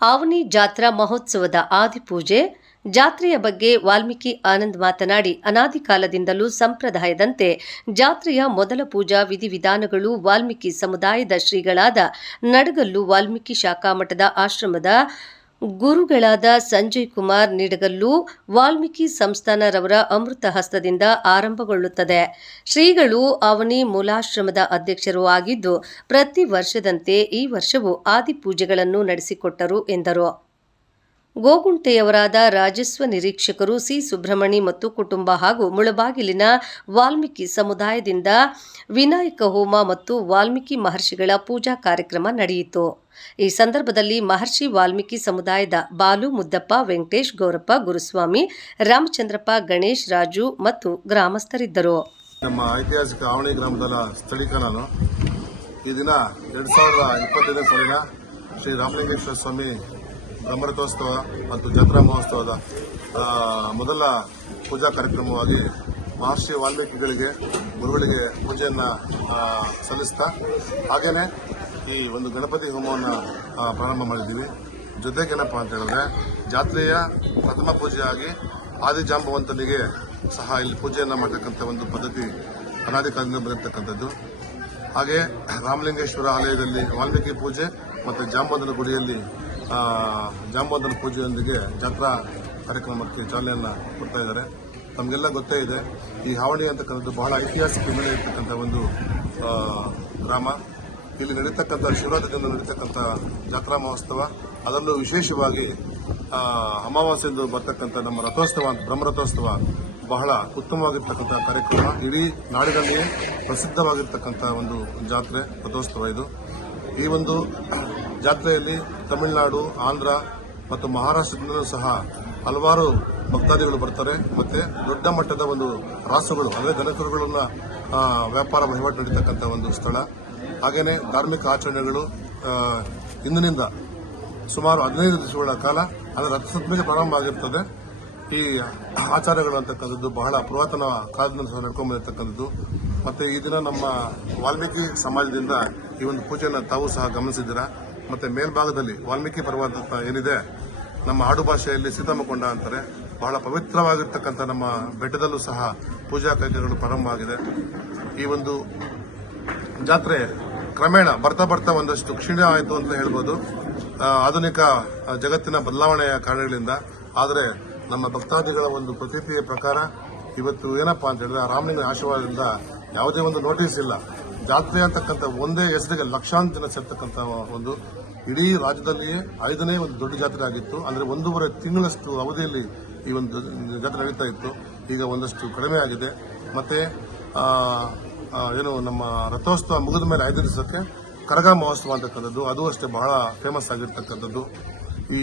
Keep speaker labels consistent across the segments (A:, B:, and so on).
A: ಆವನಿ ಜಾತ್ರಾ ಮಹೋತ್ಸವದ ಆದಿಪೂಜೆ ಜಾತ್ರೆಯ ಬಗ್ಗೆ ವಾಲ್ಮೀಕಿ ಆನಂದ್ ಮಾತನಾಡಿ, ಅನಾದಿ ಕಾಲದಿಂದಲೂ ಸಂಪ್ರದಾಯದಂತೆ ಜಾತ್ರೆಯ ಮೊದಲ ಪೂಜಾ ವಿಧಿವಿಧಾನಗಳು ವಾಲ್ಮೀಕಿ ಸಮುದಾಯದ ಶ್ರೀಗಳಾದ ನಡಗಲ್ಲು ವಾಲ್ಮೀಕಿ ಶಾಖಾ ಮಠದ ಆಶ್ರಮದ ಗುರುಗಳಾದ ಸಂಜಯ್ ಕುಮಾರ್ ನಿಡಗಲ್ಲು ವಾಲ್ಮೀಕಿ ಸಂಸ್ಥಾನರವರ ಅಮೃತ ಹಸ್ತದಿಂದ ಆರಂಭಗೊಳ್ಳುತ್ತದೆ. ಶ್ರೀಗಳು ಅವನಿ ಮೂಲಾಶ್ರಮದ ಅಧ್ಯಕ್ಷರು ಆಗಿದ್ದು ಪ್ರತಿ ವರ್ಷದಂತೆ ಈ ವರ್ಷವೂ ಆದಿಪೂಜೆಗಳನ್ನು ನಡೆಸಿಕೊಟ್ಟರು ಎಂದರು. ಗೋಗುಂಟೆಯವರಾದ ರಾಜಸ್ವ ನಿರೀಕ್ಷಕರು ಸಿ. ಸುಬ್ರಹ್ಮಣಿ ಮತ್ತು ಕುಟುಂಬ ಹಾಗೂ ಮುಳಬಾಗಿಲಿನ ವಾಲ್ಮೀಕಿ ಸಮುದಾಯದಿಂದ ವಿನಾಯಕ ಹೋಮ ಮತ್ತು ವಾಲ್ಮೀಕಿ ಮಹರ್ಷಿಗಳ ಪೂಜಾ ಕಾರ್ಯಕ್ರಮ ನಡೆಯಿತು. ಈ ಸಂದರ್ಭದಲ್ಲಿ ಮಹರ್ಷಿ ವಾಲ್ಮೀಕಿ ಸಮುದಾಯದ ಬಾಲು, ಮುದ್ದಪ್ಪ, ವೆಂಕಟೇಶ್, ಗೌರಪ್ಪ, ಗುರುಸ್ವಾಮಿ, ರಾಮಚಂದ್ರಪ್ಪ, ಗಣೇಶ್, ರಾಜು ಮತ್ತು ಗ್ರಾಮಸ್ಥರಿದ್ದರು.
B: ನಮ್ಮ ಐತಿಹಾಸಿಕ ಆವಣಿ ಗ್ರಾಮದ ಸ್ಥಳೀಕ ಈ ದಿನ ಎರಡ್ ಸಾವಿರದ ಇಪ್ಪತ್ತೈದನೇ ಸಾಲಿನ ಶ್ರೀ ರಾಮಲಿಂಗೇಶ್ವರ ಸ್ವಾಮಿ ಬ್ರಹ್ಮರಥೋತ್ಸವ ಮತ್ತು ಜಾತ್ರಾ ಮಹೋತ್ಸವದ ಮೊದಲ ಪೂಜಾ ಕಾರ್ಯಕ್ರಮವಾಗಿ ಮಹರ್ಷಿ ವಾಲ್ಮೀಕಿಗಳಿಗೆ, ಗುರುಗಳಿಗೆ ಪೂಜೆಯನ್ನು ಸಲ್ಲಿಸ್ತಾ ಹಾಗೆಯೇ ಈ ಒಂದು ಗಣಪತಿ ಹೋಮವನ್ನು ಪ್ರಾರಂಭ ಮಾಡಿದ್ದೀವಿ. ಜೊತೆಗೇನಪ್ಪ ಅಂತ ಹೇಳಿದ್ರೆ, ಜಾತ್ರೆಯ ಪ್ರಥಮ ಪೂಜೆಯಾಗಿ ಆದಿಜಾಂಬವಂತನಿಗೆ ಸಹ ಇಲ್ಲಿ ಪೂಜೆಯನ್ನು ಮಾಡತಕ್ಕಂಥ ಒಂದು ಪದ್ಧತಿ ಅನಾದಿ ಕಾಲದಿಂದ ಬಂದಿರತಕ್ಕಂಥದ್ದು. ಹಾಗೆ ರಾಮಲಿಂಗೇಶ್ವರ ಆಲಯದಲ್ಲಿ ವಾಲ್ಮೀಕಿ ಪೂಜೆ ಮತ್ತು ಜಾಂಬವಂತನ ಗುಡಿಯಲ್ಲಿ ಆ, ಜಾಂಬವಂತನ ಪೂಜೆಯೊಂದಿಗೆ ಜಾತ್ರಾ ಕಾರ್ಯಕ್ರಮಕ್ಕೆ ಚಾಲನೆಯನ್ನು ಕೊಡ್ತಾ ಇದ್ದಾರೆ. ತಮಗೆಲ್ಲ ಗೊತ್ತೇ ಇದೆ ಈ ಹಾವಳಿ ಅಂತಕ್ಕಂಥದ್ದು ಬಹಳ ಐತಿಹಾಸಿಕ ಹಿನ್ನೆಲೆ ಇರ್ತಕ್ಕಂಥ ಒಂದು ಗ್ರಾಮ. ಇಲ್ಲಿ ನಡೀತಕ್ಕಂಥ ಶಿವರಾತ್ರಿಯಿಂದ ನಡೀತಕ್ಕಂಥ ಜಾತ್ರಾ ಮಹೋತ್ಸವ ಅದರಲ್ಲೂ ವಿಶೇಷವಾಗಿ ಅಮಾವಾಸ್ಯೆಂದು ಬರ್ತಕ್ಕಂಥ ನಮ್ಮ ರಥೋತ್ಸವ ಬ್ರಹ್ಮರಥೋತ್ಸವ ಬಹಳ ಉತ್ತಮವಾಗಿರ್ತಕ್ಕಂಥ ಕಾರ್ಯಕ್ರಮ. ಇಡೀ ನಾಡಿನಲ್ಲಿಯೇ ಪ್ರಸಿದ್ಧವಾಗಿರ್ತಕ್ಕಂಥ ಒಂದು ಜಾತ್ರೆ ರಥೋತ್ಸವ ಇದು. ಈ ಒಂದು ಜಾತ್ರೆಯಲ್ಲಿ ತಮಿಳುನಾಡು, ಆಂಧ್ರ ಮತ್ತು ಮಹಾರಾಷ್ಟ್ರದಿಂದಲೂ ಸಹ ಹಲವಾರು ಭಕ್ತಾದಿಗಳು ಬರ್ತಾರೆ. ಮತ್ತೆ ದೊಡ್ಡ ಮಟ್ಟದ ಒಂದು ರಾಸುಗಳು, ಅಂದರೆ ದನಕರುಗಳನ್ನ ವ್ಯಾಪಾರ ವಹಿವಾಟು ನಡೀತಕ್ಕಂಥ ಒಂದು ಸ್ಥಳ. ಹಾಗೆಯೇ ಧಾರ್ಮಿಕ ಆಚರಣೆಗಳು ಇಂದಿನಿಂದ ಸುಮಾರು ಹದಿನೈದು ದಿವಸಗಳ ಕಾಲ ಅದರ ರಥಸಪ್ತಮಿಗೆ ಪ್ರಾರಂಭ ಆಗಿರ್ತದೆ. ಈ ಆಚಾರಗಳು ಅಂತಕ್ಕಂಥದ್ದು ಬಹಳ ಪುರಾತನ ಕಾಲದಿಂದ ಸಹ ನಡ್ಕೊಂಡು ಬಂದಿರತಕ್ಕಂಥದ್ದು. ಮತ್ತೆ ಈ ದಿನ ನಮ್ಮ ವಾಲ್ಮೀಕಿ ಸಮಾಜದಿಂದ ಈ ಒಂದು ಪೂಜೆಯನ್ನು ತಾವು ಸಹ ಗಮನಿಸಿದ್ದೀರಾ? ಮತ್ತೆ ಮೇಲ್ಭಾಗದಲ್ಲಿ ವಾಲ್ಮೀಕಿ ಪರ್ವತ ಏನಿದೆ, ನಮ್ಮ ಆಡು ಭಾಷೆಯಲ್ಲಿ ಸೀತಮಕೊಂಡ ಅಂತಾರೆ, ಬಹಳ ಪವಿತ್ರವಾಗಿರ್ತಕ್ಕಂಥ ನಮ್ಮ ಬೆಟ್ಟದಲ್ಲೂ ಸಹ ಪೂಜಾ ಕೈಗಳು ಪ್ರಾರಂಭವಾಗಿದೆ ಈ ಒಂದು ಜಾತ್ರೆ ಕ್ರಮೇಣ ಬರ್ತಾ ಬರ್ತಾ ಒಂದಷ್ಟು ಕ್ಷೀಣ ಆಯಿತು ಅಂತ ಹೇಳ್ಬೋದು. ಆಧುನಿಕ ಜಗತ್ತಿನ ಬದಲಾವಣೆಯ ಕಾರಣಗಳಿಂದ. ಆದರೆ ನಮ್ಮ ಭಕ್ತಾದಿಗಳ ಒಂದು ಪ್ರತೀತಿಯ ಪ್ರಕಾರ ಇವತ್ತು ಏನಪ್ಪಾ ಅಂತ ಹೇಳಿದ್ರೆ, ಆ ರಾಮಲಿಂಗ ಆಶೀರ್ವಾದದಿಂದ ಯಾವುದೇ ಒಂದು ನೋಟಿಸ್ ಇಲ್ಲ. ಜಾತ್ರೆ ಅಂತಕ್ಕಂಥ ಒಂದೇ ಹೆಸರಿಗೆ ಲಕ್ಷಾಂತರ ಜನ ಸೇರ್ತಕ್ಕಂಥ ಒಂದು ಇಡೀ ರಾಜ್ಯದಲ್ಲಿಯೇ ಐದನೇ ಒಂದು ದೊಡ್ಡ ಜಾತ್ರೆ ಆಗಿತ್ತು. ಅಂದರೆ ಒಂದೂವರೆ ತಿಂಗಳಷ್ಟು ಅವಧಿಯಲ್ಲಿ ಈ ಒಂದು ಜಾತ್ರೆ ನಡೀತಾ ಇತ್ತು. ಈಗ ಒಂದಷ್ಟು ಕಡಿಮೆ ಆಗಿದೆ. ಮತ್ತೆ ಏನು ನಮ್ಮ ರಥೋತ್ಸವ ಮುಗಿದ ಮೇಲೆ ಐದು ದಿವಸಕ್ಕೆ ಕರಗ ಮಹೋತ್ಸವ ಅಂತಕ್ಕಂಥದ್ದು, ಅದು ಅಷ್ಟೇ ಬಹಳ ಫೇಮಸ್ ಆಗಿರ್ತಕ್ಕಂಥದ್ದು. ಈ,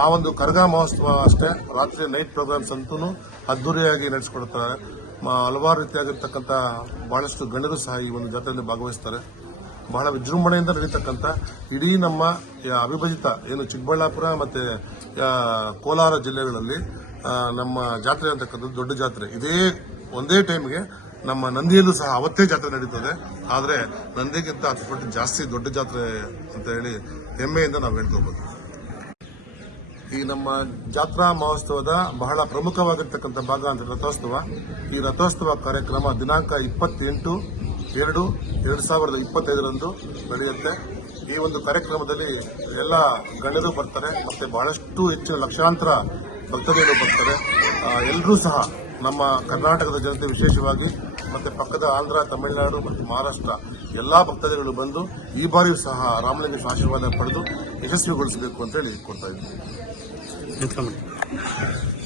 B: ಆ ಒಂದು ಕರಗ ಮಹೋತ್ಸವ ಅಷ್ಟೇ, ರಾತ್ರಿ ನೈಟ್ ಪ್ರೋಗ್ರಾಮ್ಸ್ ಅಂತೂ ಅದ್ದೂರಿಯಾಗಿ ನಡೆಸಿಕೊಡ್ತಾರೆ ಹಲವಾರು ರೀತಿಯಾಗಿರ್ತಕ್ಕಂಥ ಬಹಳಷ್ಟು ಗಣ್ಯರು ಸಹ ಈ ಒಂದು ಜಾತ್ರೆಯಲ್ಲಿ ಭಾಗವಹಿಸ್ತಾರೆ. ಬಹಳ ವಿಜೃಂಭಣೆಯಿಂದ ನಡೀತಕ್ಕಂಥ ಇಡೀ ನಮ್ಮ ಅವಿಭಜಿತ ಏನು ಚಿಕ್ಕಬಳ್ಳಾಪುರ ಮತ್ತೆ ಕೋಲಾರ ಜಿಲ್ಲೆಗಳಲ್ಲಿ ನಮ್ಮ ಜಾತ್ರೆ ಅಂತಕ್ಕಂಥದ್ದು ದೊಡ್ಡ ಜಾತ್ರೆ. ಇದೇ ಒಂದೇ ಟೈಮ್ಗೆ ನಮ್ಮ ನಂದಿಯಲ್ಲೂ ಸಹ ಅವತ್ತೇ ಜಾತ್ರೆ ನಡೀತದೆ. ಆದರೆ ನಂದಿಗಿಂತ ಅತಿ ಜಾಸ್ತಿ ದೊಡ್ಡ ಜಾತ್ರೆ ಅಂತ ಹೇಳಿ ಹೆಮ್ಮೆಯಿಂದ ನಾವು ಹೇಳ್ಕೋಬಹುದು ಈ ನಮ್ಮ ಜಾತ್ರಾ ಮಹೋತ್ಸವದ ಬಹಳ ಪ್ರಮುಖವಾಗಿರ್ತಕ್ಕಂಥ ಭಾಗ ಅಂತ ರಥೋತ್ಸವ. ಈ ರಥೋತ್ಸವ ಕಾರ್ಯಕ್ರಮ ದಿನಾಂಕ ಇಪ್ಪತ್ತೆಂಟು ಎರಡು ಎರಡು ಸಾವಿರದ ಇಪ್ಪತ್ತೈದರಂದು ನಡೆಯುತ್ತೆ. ಈ ಒಂದು ಕಾರ್ಯಕ್ರಮದಲ್ಲಿ ಎಲ್ಲ ಗಣ್ಯರು ಬರ್ತಾರೆ, ಮತ್ತೆ ಬಹಳಷ್ಟು ಹೆಚ್ಚು ಲಕ್ಷಾಂತರ ಭಕ್ತಾದಿಗಳು ಬರ್ತಾರೆ. ಎಲ್ಲರೂ ಸಹ ನಮ್ಮ ಕರ್ನಾಟಕದ ಜನತೆ ವಿಶೇಷವಾಗಿ, ಮತ್ತೆ ಪಕ್ಕದ ಆಂಧ್ರ, ತಮಿಳುನಾಡು ಮತ್ತು ಮಹಾರಾಷ್ಟ್ರ ಎಲ್ಲಾ ಭಕ್ತಾದಿಗಳು ಬಂದು ಈ ಬಾರಿಯೂ ಸಹ ರಾಮಲಿಂಗೇಶ್ವರ ಆಶೀರ್ವಾದ ಪಡೆದು ಯಶಸ್ವಿಗೊಳಿಸಬೇಕು ಅಂತ ಹೇಳಿ ಕೊಡ್ತಾ ಇದ್ದೀನಿ